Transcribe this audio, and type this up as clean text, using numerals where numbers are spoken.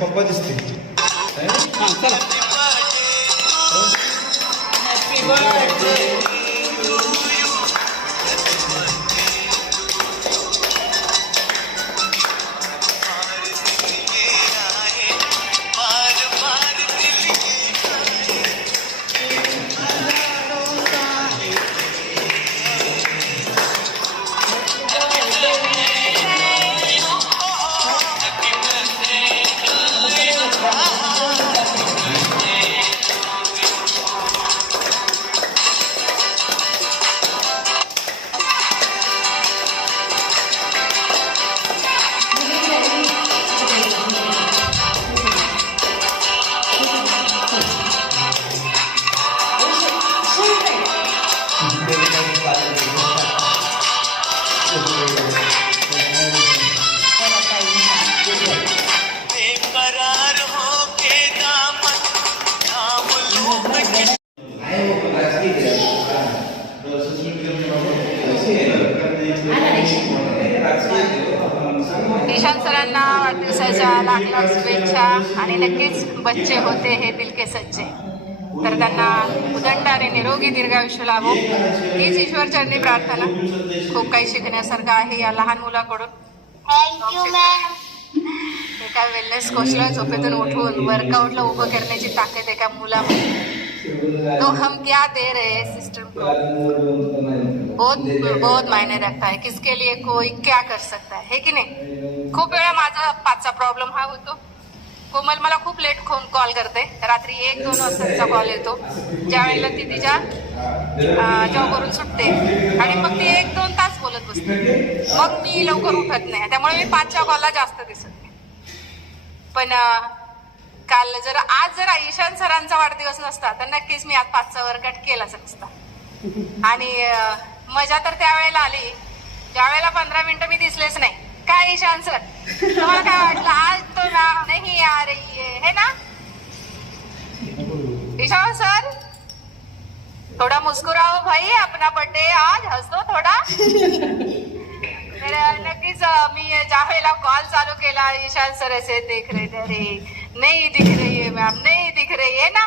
पप्पा दिसते. चला. ईशान सरांना वाढदिवसाच्या लाख लाख शुभेच्छा आणि नक्कीच बच्चे होते हे दिल के सच्चे. तर त्यांना उदंड आणि निरोगी दीर्घायुष्य लाभो हीच ईश्वरचरणी प्रार्थना. खूप काही शिकण्यासारखं आहे या लहान मुलाकडून. एका वेलनेस कोचला झोपेतून उठवून वर्कआउटला उभं करण्याची ताकद एका मुलामध्ये. तो हम क्या दे रहे हैं सिस्टम को, बहुत बहुत मायने रखता है. किसके लिए कोई क्या कर सकता है की नाही. खूप वेळा माझा 5चा प्रॉब्लेम हा होतो. कोमल मला खूप लेट कॉल करते. रात्री 1-2 वाजताचा कॉल येतो, ज्या वेळेला ती तिच्या जॉबवरून सुटते आणि मग ती 1-2 तास बोलत बसते. मग मी लवकर उठत नाही, त्यामुळे मी 5च्या कॉलला जास्त दिसत नाही. पण काल आज जर ईशान सरांचा वाढदिवस नसता तर नक्कीच मी आज 5चा वर्कआउट केलाच नसता. आणि मजा तर त्यावेळेला आली ज्यावेळेला 15 मिनिटं मी दिसलेच नाही. काय ईशान सर, तुम्हाला काय वाटलं आज तो ना नाही आ रही है ना ईशान सर. थोड़ा मुस्कुराओ भाई, अपना बर्थडे आज, हसतो थोडा. तर नक्कीच मी ज्या वेळेला कॉल चालू केला ईशान सर ऐसे देख रहे थे, अरे नहीं दिख रही है मैम, नहीं दिख रही है ना.